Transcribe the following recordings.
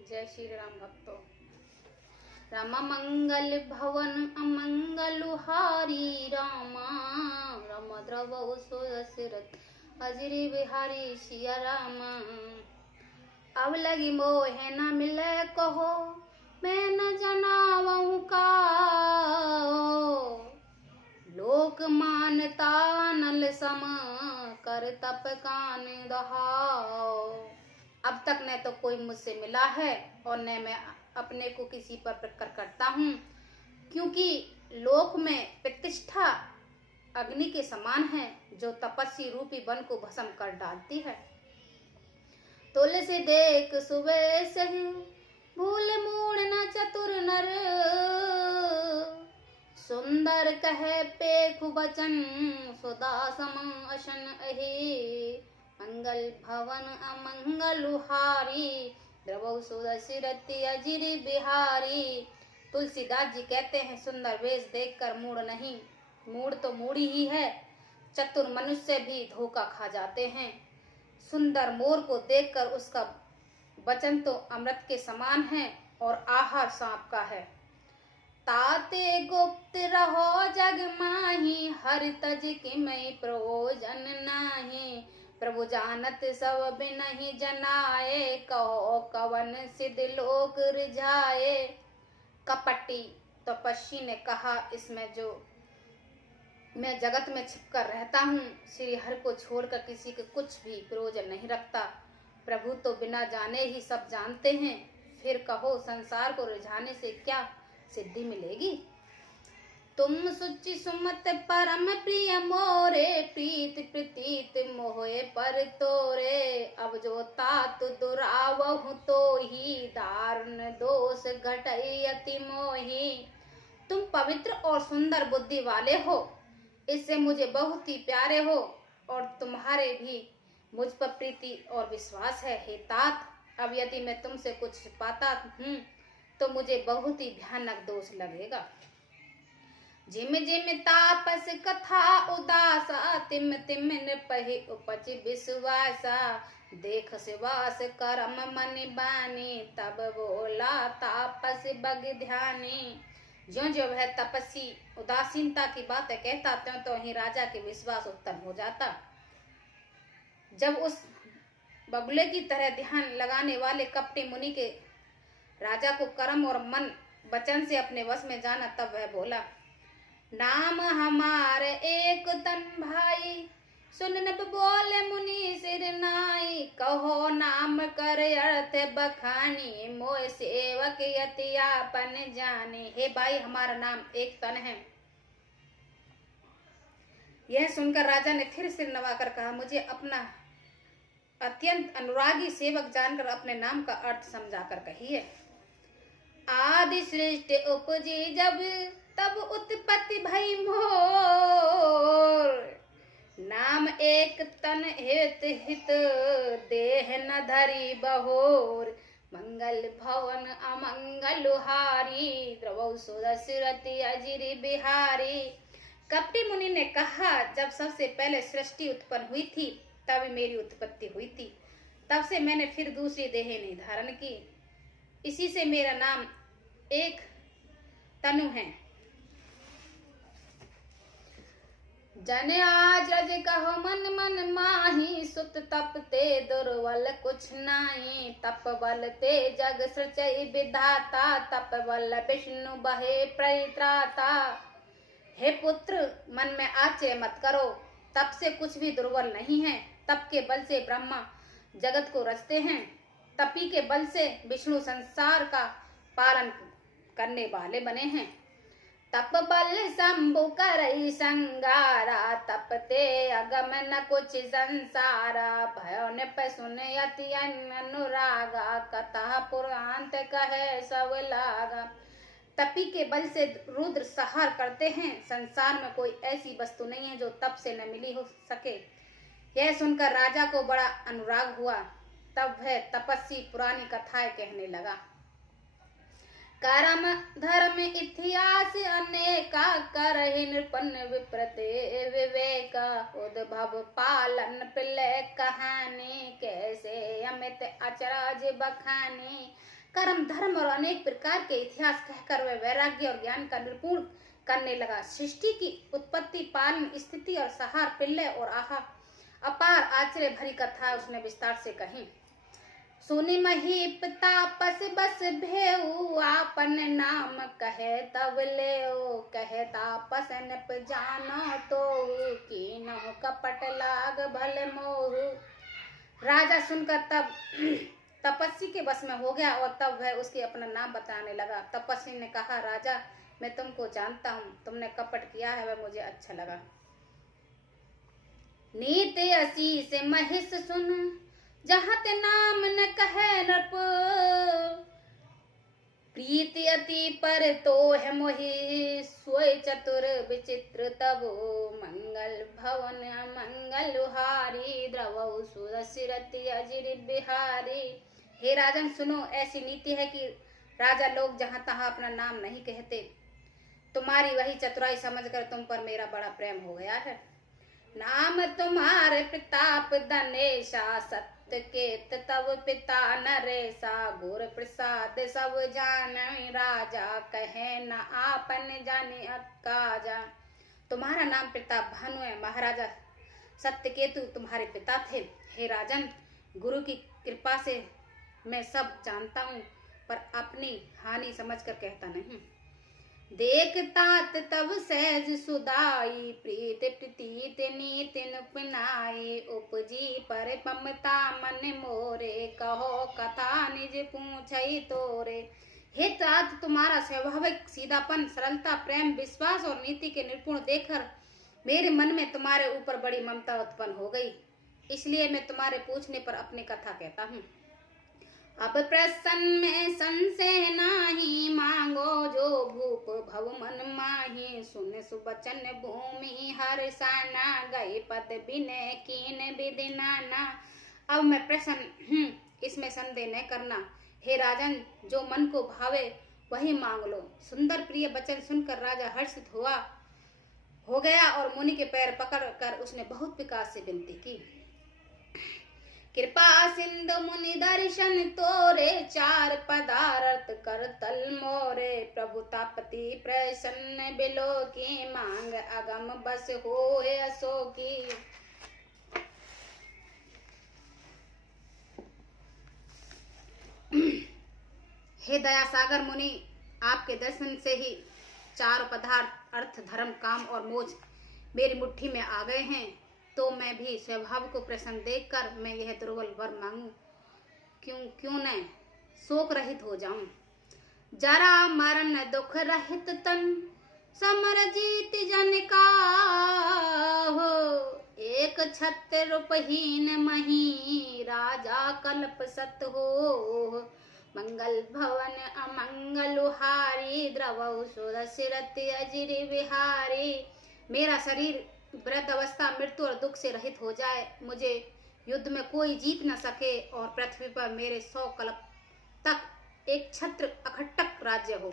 जय श्री राम भक्तों। राम मंगल भवन अमंगलहारी रामा, राम द्रव सुरसिरत अजरी बिहारी सिया रामा। अब लगी मोहे न मिले कहो, मैं न जनावहु का। लोक मानता नल सम कर तप कान दहाओ। अब तक न तो कोई मुझसे मिला है और न मैं अपने को किसी पर प्रकट करता हूँ, क्योंकि लोक में प्रतिष्ठा अग्नि के समान है जो तपस्वी रूपी वन को भस्म कर डालती है। तुलसी देख सुबह सही, भूल मूड न चतुर नर। सुंदर कहे पेखु बचन, सुदा सम अशन अहि। मंगल भवन अमंगलहारी, द्रवौ सुरसिरति अजिरि बिहारी। तुलसीदास जी कहते हैं, सुंदर वेश देखकर मूड नहीं, मूड तो मूडी ही है। चतुर मनुष्य भी धोखा खा जाते हैं। सुंदर मोर को देखकर उसका वचन तो अमृत के समान है और आहार सांप का है। ताते गुप्त रहो जग माही, हर तज के मैं प्रयोजन नाही। प्रभु जानत सब बिनहि जनाए, कहो कवन सिद्ध लोक रिझाए। कपटी तपस्वी ने कहा, इसमें जो मैं जगत में छिपकर रहता हूँ, श्री हरि को छोड़कर किसी के कुछ भी प्रयोजन नहीं रखता। प्रभु तो बिना जाने ही सब जानते हैं, फिर कहो संसार को रिझाने से क्या सिद्धि मिलेगी। तुम सुचि सुमत परम प्रिय मोरे, प्रीत प्रतीत मोहे पर तोरे। अब जो तात दुरावहु तो ही, दारुण दोष घटई अति मोही। तुम पवित्र और सुंदर बुद्धि वाले हो, इससे मुझे बहुत ही प्यारे हो, और तुम्हारे भी मुझ पर प्रीति और विश्वास है। हे तात, अब यदि मैं तुमसे कुछ पाता हूँ तो मुझे बहुत ही भयानक दोष लगेगा। जिम जिम तापस कथा उदासा, तिम तिम नृपहि उपज विश्वासा। देख सिवास करम मन बानी, तब बोला तापस बग ध्यानी। ज्यों ज्यों वह तपस्वी उदासीनता की बातें कहता, त्यों तो ही राजा के विश्वास उत्तम हो जाता। जब उस बगुले की तरह ध्यान लगाने वाले कपटी मुनि के राजा को कर्म और मन वचन से अपने वश में जाना, तब वह बोला, नाम हमार एक तन भाई, सुन नब बोले मुनि सिर नाई। कहो नाम कर अर्थ बखानी, मोय सेवक यति आपन जाने। हे भाई, हमारा नाम एक तन है। यह सुनकर राजा ने फिर सिर नवाकर कहा, मुझे अपना अत्यंत अनुरागी सेवक जानकर अपने नाम का अर्थ समझाकर कहिए। आदि सृष्टि उपजी जब, तब उत्पत्ति भई मोर। नाम एक तन हित हित, देह न धरी बहोर। मंगल भवन अमंगलहारी, द्रवौ सुरसिरति अजिरि बिहारी। कपटी मुनि ने कहा, जब सबसे पहले सृष्टि उत्पन्न हुई थी तब मेरी उत्पत्ति हुई थी, तब से मैंने फिर दूसरी देह नहीं धारण की। इसी से मेरा नाम एक तनु है। जन आज रज कहो मन मन माही, सुत तप ते दुर्बल कुछ नाही। तप बल ते जग सृजई विधाता, तप बल विष्णु बहे परित्राता। हे पुत्र, मन में आचय मत करो, तप से कुछ भी दुर्बल नहीं है। तप के बल से ब्रह्मा जगत को रचते हैं, तपी के बल से विष्णु संसार का पालन करने वाले बने हैं। तप बल शंभु करई संगारा, तपते अगम न कुछ संसारा। भयो निप सुन यति अनुरागा, कथा पुरांत कहे सब लागा। तपी के बल से रुद्र संहार करते हैं। संसार में कोई ऐसी वस्तु नहीं है जो तप से न मिली हो सके। यह सुनकर राजा को बड़ा अनुराग हुआ। तब वह तपस्वी पुरानी कथाएं कहने लगा। कर्म धर्म इतिहास अनेका, करहि नृपन्न विप्रते विवेक। उद्भव पालन प्रलय कहानी, कैसे अमित अचरज बखानी। कर्म धर्म और अनेक प्रकार के इतिहास कहकर वह वैराग्य और ज्ञान का निरूपण करने लगा। सृष्टि की उत्पत्ति, पालन, स्थिति और संहार, प्रलय और अपार आश्चर्य भरी कथा उसने विस्तार से कही। सुनि महीप तापस बस भेऊ, आपन नाम कहे तब लेओ, कहे तापस नप जानो तो, कीनो कपट लाग भले मोह। राजा सुनकर तब तपस्वी के बस में हो गया और तब वह उसके अपना नाम बताने लगा। तपस्वी ने कहा, राजा मैं तुमको जानता हूँ, तुमने कपट किया है वह मुझे अच्छा लगा। नीत असी से महिष सुन, जहत नाम न कहे नृप, प्रीति अति पर तो है मोहि, सोई चतुर विचित्र तब, मंगल भवन मंगल हारी, द्रवौ सुरसिरति अजिर बिहारी। हे राजन सुनो, ऐसी नीति है कि राजा लोग जहाँ तहाँ अपना नाम नहीं कहते। तुम्हारी वही चतुराई समझकर तुम पर मेरा बड़ा प्रेम हो गया है। नाम तुम्हारे प्रताप धनेशा, सत्य केत तब पिता नरेशा, गुर प्रसाद सब जान राजा, कहे न आपन जाने काजा। तुम्हारा नाम प्रताप भानु है, महाराजा सत्यकेतु तुम्हारे पिता थे। हे राजन, गुरु की कृपा से मैं सब जानता हूँ, पर अपनी हानि समझकर कहता नहीं। देख तात तब सहज सुदाई, प्रीत प्रतीत नीतिन पिनाई, उपजी पर ममता मन मोरे, कहो कथा निज पूछई तोरे। हे तात, तुम्हारा स्वाभाविक सीधापन, सरलता, प्रेम, विश्वास और नीति के निपुण देखकर मेरे मन में तुम्हारे ऊपर बड़ी ममता उत्पन्न हो गई, इसलिए मैं तुम्हारे पूछने पर अपनी कथा कहता हूँ। अब प्रसन्न में संशय नाही, मांगो जो भूप भव मन माही, सुन सुबचन भूमि हर्षाना, गए पद बिनय कीन विधि नाना। अब मैं प्रसन्न हूँ, इसमें संदेह न करना। हे राजन, जो मन को भावे वही मांग लो। सुंदर प्रिय वचन सुनकर राजा हर्षित हो गया और मुनि के पैर पकड़कर उसने बहुत विकास से विनती की। कृपा सिंधु मुनि दर्शन तोरे, चार पदार्थ कर तल मोरे, प्रभुतापति प्रसन्न बिलो की, मांग अगम बस होए अशोकी। हे दया सागर मुनि, आपके दर्शन से ही चार पदार्थ अर्थ धर्म काम और मोक्ष मेरी मुट्ठी में आ गए हैं, तो मैं भी स्वभाव को प्रसन्न देखकर मैं यह दुर्बल वर मांगू क्यों न शोक रहित हो जाऊं। जरा मरण दुख रहित तन, समर जीत जन का हो, एक छत्र रूपहीन मही, राजा कल्प सत हो, मंगल भवन अमंगल हारी, द्रवौ सुरसिरति अजिर बिहारी। मेरा शरीर वृद्ध अवस्था, मृत्यु और दुख से रहित हो जाए, मुझे युद्ध में कोई जीत न सके और पृथ्वी पर मेरे 100 कल्प तक एक छत्र अखट्टक राज्य हो।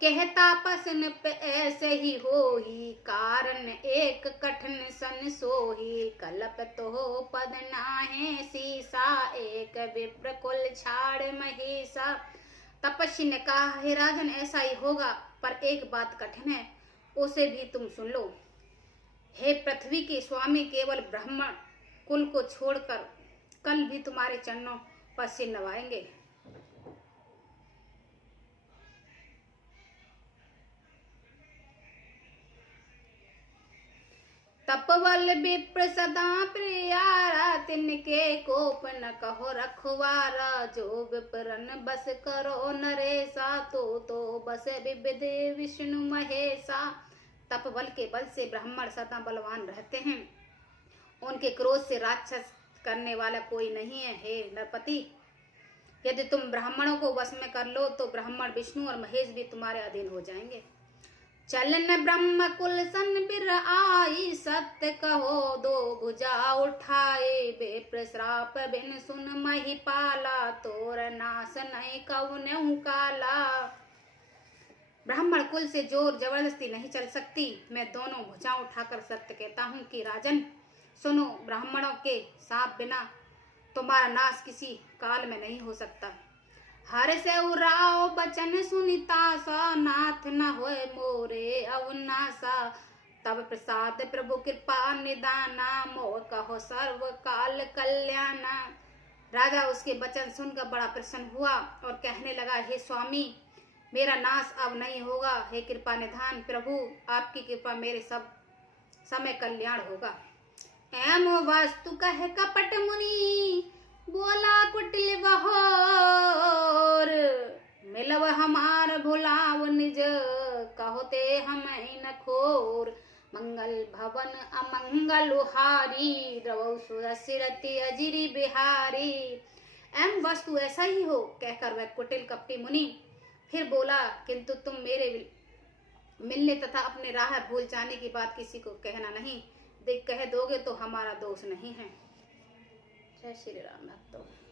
कहता पसन पे ऐसे ही हो ही, कारण एक कठिन सन सोही, कल्प तो हो पद नाहे सीसा, एक विप्र कुल छाड़ महीसा। तपस्वी ने कहा, हे राजन ऐसा ही होगा, पर एक बात कठिन है, उसे भी तुम सुन लो। हे पृथ्वी के स्वामी, केवल ब्राह्मण कुल को छोड़कर कल भी तुम्हारे चरणों पर सिर नवाएंगे। तपवल विप्र सदा प्रियारा, तिनके कोप न कहो रखवारा, जो विप्रन बस करो नरेसा, तो बस विविधे विष्णु महेशा। तपबल के बल से ब्राह्मण सदा बलवान रहते हैं, उनके क्रोध से राक्षस करने वाला कोई नहीं है। हे नरपति, यदि तुम ब्राह्मणों को वश में कर लो तो ब्राह्मण विष्णु और महेश भी तुम्हारे अधीन हो जाएंगे। चलन ब्रह्म कुल सन बिर आई, सत्य कहो दो भुजा उठाए, विप्र श्राप बिन सुन महिपाला, तोर नाश नहीं कउनहु काला। ब्राह्मण कुल से जोर जबरदस्ती नहीं चल सकती। मैं दोनों भुजाएं उठाकर सत्य कहता हूँ कि राजन सुनो, ब्राह्मणों के साथ बिना तुम्हारा नाश किसी काल में नहीं हो सकता। हर से उराव बचन सुनिता सा, नाथ न होए मोरे अवनासा। तब प्रसाद प्रभु कृपा निदाना, मोह कहो सर्व काल कल्याणा। राजा उसके वचन सुनकर बड़ा प्रसन्न हुआ और कहने लगा, हे स्वामी, मेरा नाश अब नहीं होगा। हे कृपा निधान प्रभु, आपकी कृपा मेरे सब समय कल्याण होगा। एम वास्तु कहे कपट मुनि, बोला कुटिल बहोर। मिलव हमार भुलाव निज, कहोते हम न खोर। मंगल भवन अमंगल हारी, द्रवौ सुरसिरति अजिरि बिहारी। एम वस्तु ऐसा ही हो, कहकर वह कुटिल कपटी मुनि फिर बोला, किंतु तुम मेरे मिलने तथा अपने राह भूल जाने की बात किसी को कहना नहीं। देख कह दोगे तो हमारा दोष नहीं है। जय श्री राम भक्तों।